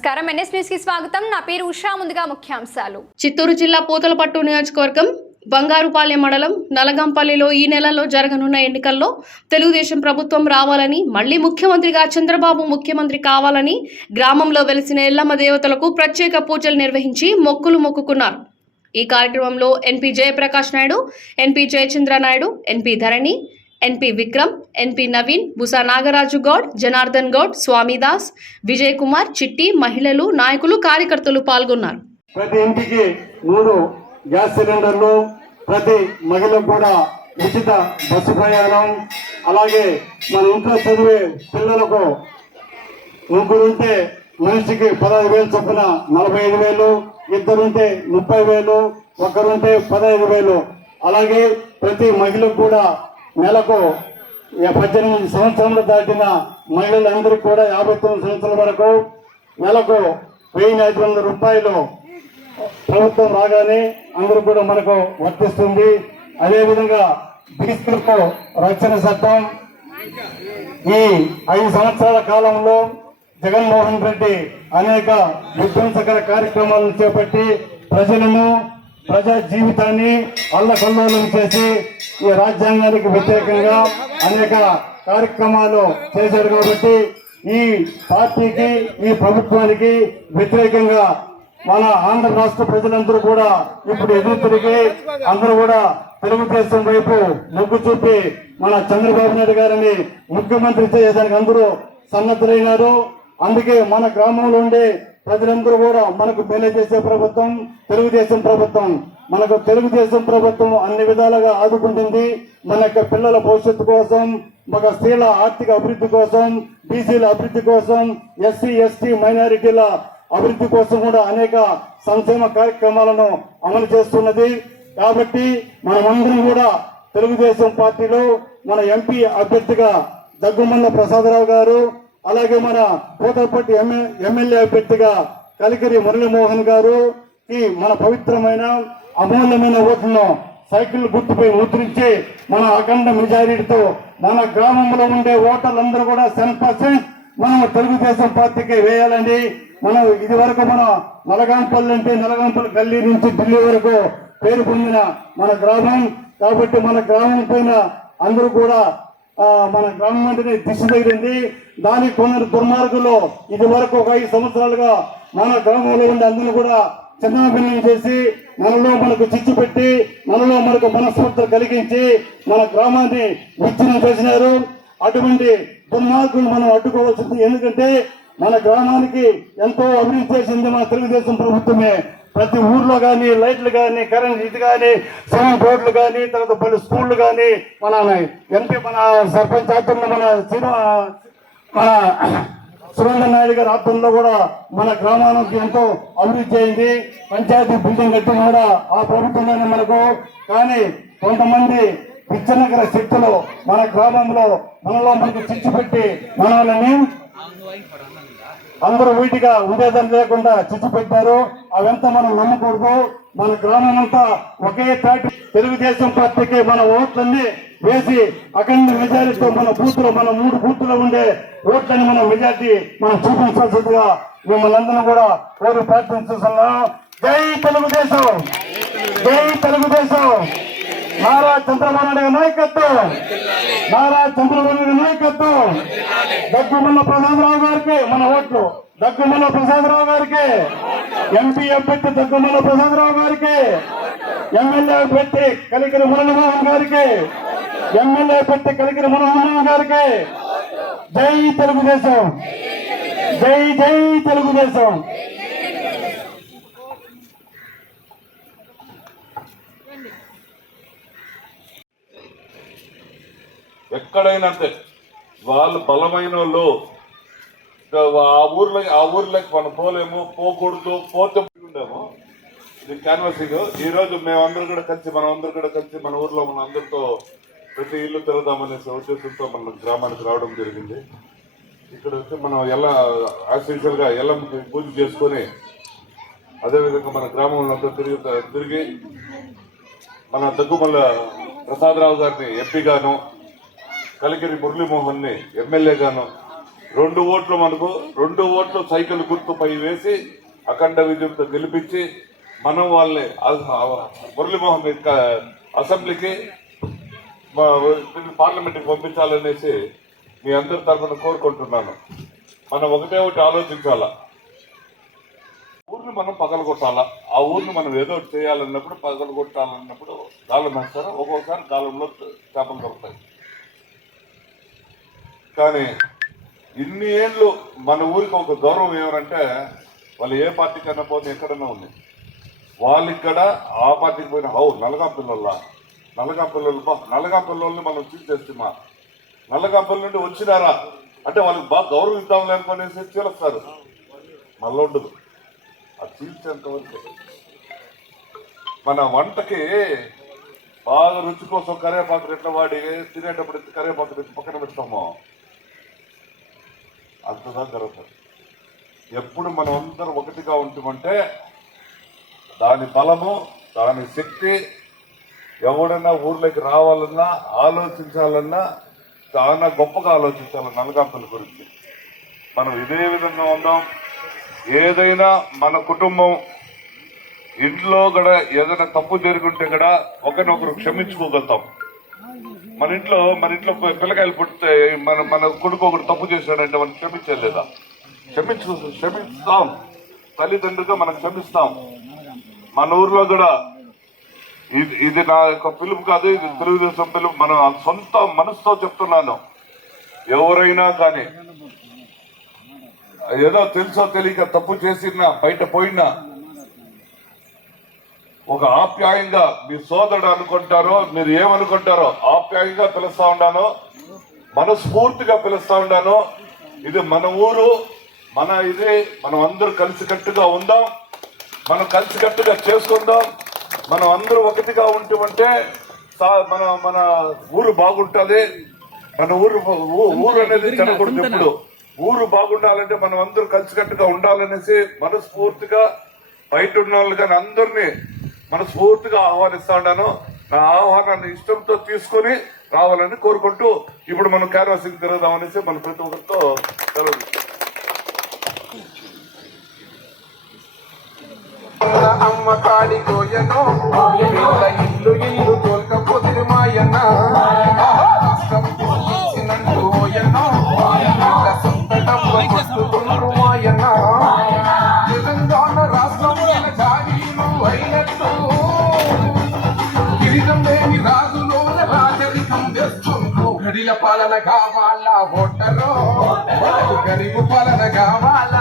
నమస్కారం. ఎన్ఎస్ న్యూస్కి స్వాగతం. నా పేరు ఉషా. ముందుగా ముఖ్యాంశాలు. చిత్తూరు జిల్లా పూతలపట్టు నియోజకవర్గం బంగారుపాలెం మండలం నలగంపల్లిలో ఈ నెలలో జరగనున్న ఎన్నికల్లో తెలుగుదేశం ప్రభుత్వం రావాలని మళ్ళీ ముఖ్యమంత్రిగా చంద్రబాబు ముఖ్యమంత్రి కావాలని గ్రామంలో వెలిసిన ఎల్లమ్మ దేవతలకు ప్రత్యేక పూజలు నిర్వహించి మొక్కులు మొక్కుకున్నారు. ఈ కార్యక్రమంలో ఎన్పి జయప్రకాష్ నాయుడు ఎన్పి జయచంద్ర నాయుడు ఎన్పి ధరణి ఎన్పి విక్రమ్ ఎన్పి నవీన్ బుసా నాగరాజు గౌడ్ జనార్దన్ గౌడ్ స్వామిదాస్ విజయ్ కుమార్ చిట్టి మహిళలు నాయకులు కార్యకర్తలు పాల్గొన్నారు. ప్రతి ఇంటికి మూడు గ్యాస్ సిలిండర్లు ప్రతి మహిళకు కూడా ఉచిత బస్సు ప్రయాణం అలాగే మన ఇంట్లో చదివే పిల్లలకు ముగ్గురుంటే మనిషికి పదహైదు వేలు చొప్పున నలభై ఐదు వేలు ఇద్దరుంటే ముప్పై వేలు ఒకరుంటే పదహైదు వేలు. అలాగే ప్రతి మహిళకు కూడా నెలకు పద్దెనిమిది సంవత్సరాలు దాటిన మహిళలందరికీ కూడా యాభై తొమ్మిది సంవత్సరాల వరకు నెలకు వెయ్యి ఐదు వందల రూపాయలు ప్రభుత్వం రాగానే అందరూ కూడా మనకు వర్తిస్తుంది. అదేవిధంగా బీసీలకు రక్షణ చట్టం ఈ ఐదు సంవత్సరాల కాలంలో జగన్మోహన్ రెడ్డి అనేక విధ్వంసకర కార్యక్రమాలను చేపట్టి ప్రజలను ప్రజా జీవితాన్ని అల్లకల్లోలం చేసి ఈ రాజ్యాంగానికి వ్యతిరేకంగా అనేక కార్యక్రమాలు చేశారు కాబట్టి ఈ పార్టీకి ఈ ప్రభుత్వానికి వ్యతిరేకంగా మన ఆంధ్ర రాష్ట్ర ప్రజలందరూ కూడా ఇప్పుడు ఎదురు తిరిగి అందరూ కూడా తెలుగుదేశం వైపు మొగ్గు చూపి మన చంద్రబాబు నాయుడు గారిని ముఖ్యమంత్రి చేయడానికి అందరూ సన్నద్ధులైనారు. అందుకే మన గ్రామంలో ఉండే ప్రజలందరూ కూడా మనకు మేలే చేసే ప్రభుత్వం తెలుగుదేశం ప్రభుత్వం. మనకు తెలుగుదేశం ప్రభుత్వం అన్ని విధాలుగా ఆదుకుంటుంది. మన యొక్క పిల్లల భవిష్యత్తు కోసం మన స్త్రీల ఆర్థిక అభివృద్ధి కోసం బీసీల అభివృద్ధి కోసం ఎస్సీ ఎస్టీ మైనారిటీల అభివృద్ధి కోసం కూడా అనేక సంక్షేమ కార్యక్రమాలను అమలు చేస్తున్నది. కాబట్టి మనమందరం కూడా తెలుగుదేశం పార్టీలో మన ఎంపీ అభ్యర్థిగా దగ్గుమల్ల ప్రసాదరావు గారు అలాగే మన కోటపట్టి ఎమ్మెల్యే అభ్యర్థిగా కలికిరి మురళీమోహన్ గారు ఈ మన పవిత్రమైన అమూల్యమైన ఓట్లను సైకిల్ గుర్తుపై ముద్రించి మన అఖండ మెజారిటీతో మన గ్రామంలో ఉండే ఓటర్లందరూ కూడా సెవెన్ పర్సెంట్ మనం తెలుగుదేశం పార్టీకి వేయాలని మనం ఇది వరకు మన నలగాంపల్లి అంటే నలగాంపల్లి గల్లీ నుంచి ఢిల్లీ వరకు పేరు పొందిన మన గ్రామం. కాబట్టి మన గ్రామం పైన అందరూ కూడా మన గ్రామం అంటేనే దిశ తగిలింది. దాని కొందరు దుర్మార్గులు ఇది వరకు ఒక ఐదు సంవత్సరాలుగా మన గ్రామంలో ఉండే అందరూ కూడా చిన్నభిన్నం చేసి మనలో మనకు చిచ్చు పెట్టి మనలో మనకు మనస్ఫూర్తి కలిగించి మన గ్రామాన్ని విచ్ఛిన్నం చేసినారు. అటువంటి దుర్మార్గులు మనం అడ్డుకోవాల్సింది ఎందుకంటే మన గ్రామానికి ఎంతో అభివృద్ధి చేసింది మన తెలుగుదేశం ప్రభుత్వమే. ప్రతి ఊర్లో కానీ లైట్లు కానీ కరెంట్ ఇది కానీ స్విమ్మింగ్ బోర్డులు కానీ తర్వాత పలు స్కూళ్ళు కానీ మన ఎంపీ మన సర్పంచ్ ఆధ్వర్యంలో మన శ్రీనివా మన సురేంద్ర నాయుడు గారి ఆధ్వర్యంలో కూడా మన గ్రామానికి ఎంతో అభివృద్ధి అయింది. పంచాయతీ బిల్డింగ్ కట్టిన కూడా ఆ ప్రభుత్వంలోనే మనకు. కానీ కొంతమంది విచ్ఛిన్నకర శక్తులు మన గ్రామంలో మనలో మనకు చిచ్చు పెట్టి మనల్ని అందరూ వీటిగా ఉండేదని లేకుండా చిచ్చు పెట్టారు. అవంతా మనం నమ్మకూడదు. మన గ్రామం అంతా ఒకే తాటి తెలుగుదేశం పార్టీకి మన ఓట్లన్నీ వేసి అఖండ మెజారిటీతో మన బూత్లో మన మూడు బూత్లో ఉండే ఓట్లని మన మెజారిటీ మనం చూపించాల్సిందిగా మిమ్మల్ని అందరం కూడా కోరి ప్రార్థిస్తున్నాం జై తెలుగుదేశం! జై తెలుగుదేశం! నారా చంద్రబాబు నాయుడు నాయకత్వం! నారా చంద్రబాబు నాయుడు నాయకత్వం! దగ్గుమల్ల ప్రసాదరావు గారికి మన ఓట్లు. దగ్గుమల్ల ప్రసాదరావు గారికి. ఎంపీ అభ్యర్థి దగ్గుమల్ల ప్రసాదరావు గారికి. ఎమ్మెల్యే అభ్యర్థి కలిగిరి మురళీమోహన్ గారికి. ఎమ్మెల్యే అభ్యర్థి కలిగిరి మురళీమోహన్ గారికి. జై తెలుగుదేశం. జై జై తెలుగుదేశం. ఎక్కడైనా అంతే వాళ్ళు బలమైన వాళ్ళు ఆ ఊర్లో ఆ ఊర్లోకి మనం పోలేము పోకూడదు పోతే ఉండేము ఇది క్యాన్వాసింగ్ ఈరోజు మేమందరూ మేమందరం కూడా కలిసి మనం అందరూ కూడా కలిసి మన ఊర్లో మన అందరితో ప్రతి ఇల్లు తిరుగుదామనే ఉద్దేశంతో మన గ్రామానికి రావడం జరిగింది. ఇక్కడ వచ్చి మనం ఎలా యాక్సిడెంటల్గా ఎలా పూజ చేసుకొని అదేవిధంగా మన గ్రామంలో అంతా తిరిగి తిరిగి మన దగ్గుమల్ల ప్రసాదరావు గారిని ఎంపీగాను కలిగిరి మురళీమోహన్ని ఎమ్మెల్యేగాను రెండు ఓట్లు మనకు రెండు ఓట్లు సైకిల్ గుర్తుపై వేసి అఖండ విజయంతో గెలిపించి మనం వాళ్ళని మురళీమోహన్ అసెంబ్లీకి పార్లమెంట్కి పంపించాలనేసి మీ అందరి తరఫున కోరుకుంటున్నాను. మనం ఒకటే ఒకటి ఆలోచించాలా? ఊరిని మనం పగలగొట్టాలా? ఆ ఊరిని మనం ఏదో ఒకటి చేయాలన్నప్పుడు పగలగొట్టాలన్నప్పుడు గాలం వేస్తారా? ఒక్కొక్కసారి గాలంలో చేపలు దొరుకుతాయి కానీ ఇన్ని ఏళ్ళు మన ఊరికి ఒక గౌరవం ఏమనంటే వాళ్ళు ఏ పార్టీకైనా పోతే ఎక్కడైనా ఉంది. వాళ్ళు ఇక్కడ ఆ పార్టీకి పోయిన హౌ నల్లగా పిల్లల నలగా పిల్లలు బా నల్లగా పిల్లల్ని మనం తీసేస్తున్నా నల్లగా పిల్లల నుండి వచ్చినారా? అంటే వాళ్ళకి బాగా గౌరవం ఇద్దాం అనుకునేసి చీలస్తారు. మళ్ళీ ఉండదు. అది తీర్చేంతవరకు మన వంటకి బాగా రుచి కోసం కరివేపాకు ఎట్లా వాడి తినేటప్పుడు ఎత్తి కరివేపాకు పక్కన పెడతామో. అంతదా జరుగుతుంది. ఎప్పుడు మనం అందరం ఒకటిగా ఉంటామంటే దాని బలము దాని శక్తి ఎవడన్నా ఊర్లోకి రావాలన్నా ఆలోచించాలన్నా చాలా గొప్పగా ఆలోచించాలి నల్లగాంపల గురించి. మనం ఇదే విధంగా ఉందాం. ఏదైనా మన కుటుంబం ఇంట్లో కూడా ఏదైనా తప్పు జరుగుంటే కూడా ఒకరినొకరు క్షమించుకోగలుగుతాం. మన ఇంట్లో మన ఇంట్లో పిల్లకాయలు పుడితే మన మన కొడుకు ఒకటి తప్పు చేశాడంటే మనం క్షమించలేదా? క్షమించు క్షమిస్తాం. తల్లిదండ్రులుగా మనం క్షమిస్తాం. మన ఊర్లో కూడా ఇది ఇది నా యొక్క పిలుపు కాదు ఇది తెలుగుదేశం పిలుపు. మనం సొంత మనసుతో చెప్తున్నాను. ఎవరైనా కానీ ఏదో తెలుసో తెలియక తప్పు చేసినా బయట పోయినా ఒక ఆప్యాయంగా మీ సోదరుడు అనుకుంటారో మీరు ఏమనుకుంటారో ఆప్యాయంగా పిలుస్తా ఉన్నాను. మనస్ఫూర్తిగా పిలుస్తా ఉన్నాను. ఇది మన ఊరు మన ఇదే మనం అందరూ కలిసికట్టుగా ఉందాం. మనం కలిసికట్టుగా చేసుకుందాం. మనం అందరూ ఒకటిగా ఉంటే సా- మన మన ఊరు బాగుంటుంది. మన ఊరు ఊరు అనేది చెడకూడదు ఎప్పుడు ఊరు బాగుండాలంటే మనం అందరూ కలిసికట్టుగా ఉండాలనేసి మనస్ఫూర్తిగా బయట ఉన్న వాళ్ళు కానీ అందరినీ మనస్ఫూర్తిగా ఆహ్వానిస్తా ఉన్నాను నా ఆహ్వానాన్ని ఇష్టంతో తీసుకొని రావాలని కోరుకుంటూ ఇప్పుడు మనం క్యాన్వాసింగ్ తిరుగుదాం అనేసి మన ప్రతి ఒక్కరితో సెలవు. అమ్మ కాడి కోయను ఇల్లు ఇల్లు తోల్కపోతే మాయన్న పాలన కావాలా ఓటరు? గరీబు పాలన కావాలా?